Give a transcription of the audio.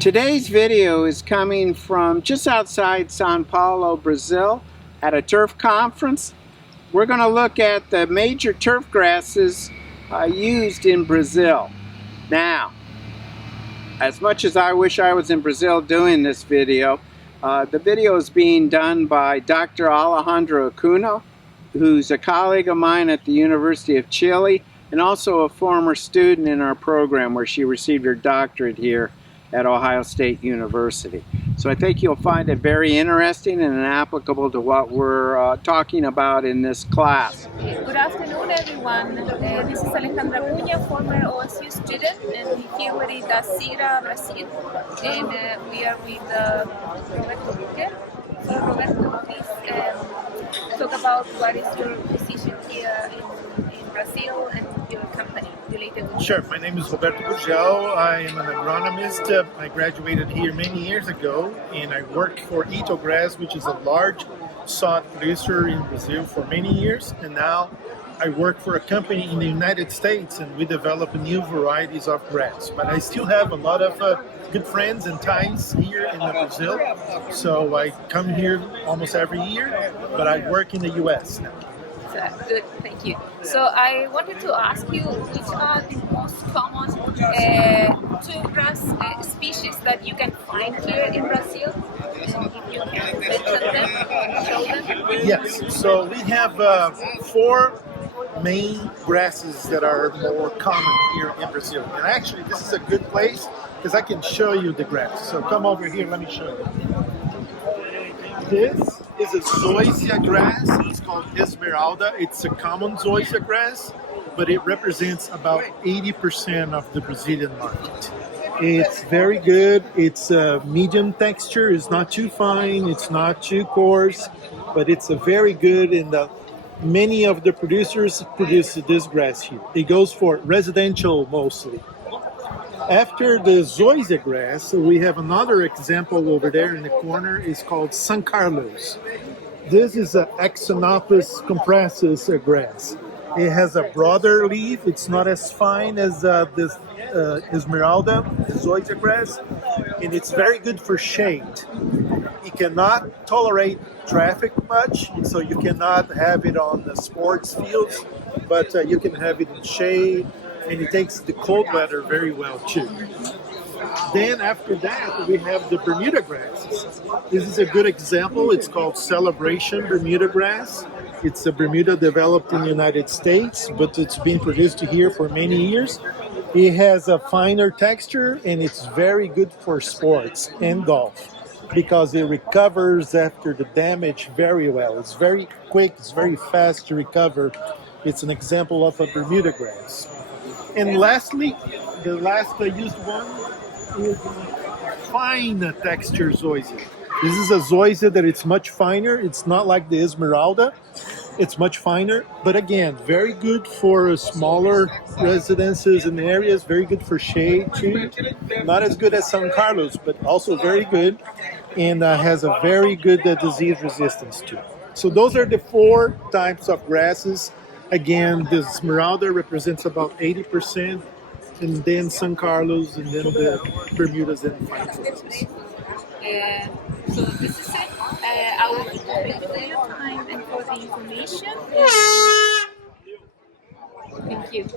Today's video is coming from just outside Sao Paulo, Brazil, at a turf conference. We're going to look at the major turf grasses used in Brazil. Now, as much as I wish I was in Brazil doing this video, the video is being done by Dr. Alejandro Acuno, who's a colleague of mine at the University of Chile and also a former student in our program where she received her doctorate here at Ohio State University. So I think you'll find it very interesting and applicable to what we're talking about in this class. Good afternoon, everyone. This is Alejandra Cunha, former OSU student, and here with Turfgrasses, Brazil. And we are with Roberto Bucher. So Roberto, please talk about what is your position here in Brazil and your company related with. Sure, my name is Roberto Bucher. I am an agronomist. I graduated here many years ago, and I worked for Turfgrasses, which is a large sod producer in Brazil for many years, and now I work for a company in the United States, and we develop new varieties of grass. But I still have a lot of good friends and ties here in Brazil, so I come here almost every year, but I work in the US now. Good, thank you. So I wanted to ask you, which are the most common turfgrass species that you can find here in Brazil? And if you can mention them and show them. Yes, so we have 4 main grasses that are more common here in Brazil. And actually, this is a good place because I can show you the grass. So come over here, let me show you. This is a zoysia grass. It's called Esmeralda. It's a common zoysia grass, but it represents about 80% of the Brazilian market. It's very good. It's a medium texture. It's not too fine. It's not too coarse, but it's a very good. And many of the producers produce this grass here. It goes for residential mostly. After the zoysia grass, we have another example over there in the corner. It's called San Carlos. This is an Axonopus compressus grass. It has a broader leaf. It's not as fine as this Esmeralda, the zoysia grass, and it's very good for shade. It cannot tolerate traffic much, so you cannot have it on the sports fields, but you can have it in shade, and it takes the cold weather very well too. Then after that, we have the Bermuda grasses. This is a good example. It's called Celebration Bermuda grass. It's a Bermuda developed in the United States, but it's been produced here for many years. It has a finer texture, and it's very good for sports and golf because it recovers after the damage very well. It's very quick, it's very fast to recover. It's an example of a Bermuda grass. And lastly, the last used one is fine texture zoysia. This is a zoysia that it's much finer. It's not like the Esmeralda. It's much finer, but again, very good for smaller residences and areas, very good for shade too. Not as good as San Carlos, but also very good, and has a very good disease resistance too. So those are the 4 types of grasses. Again, the Esmeralda represents about 80%, and then San Carlos, and then the Bermudas and fine grasses. So this is it. I will thank you for your time and for the information. Thank you.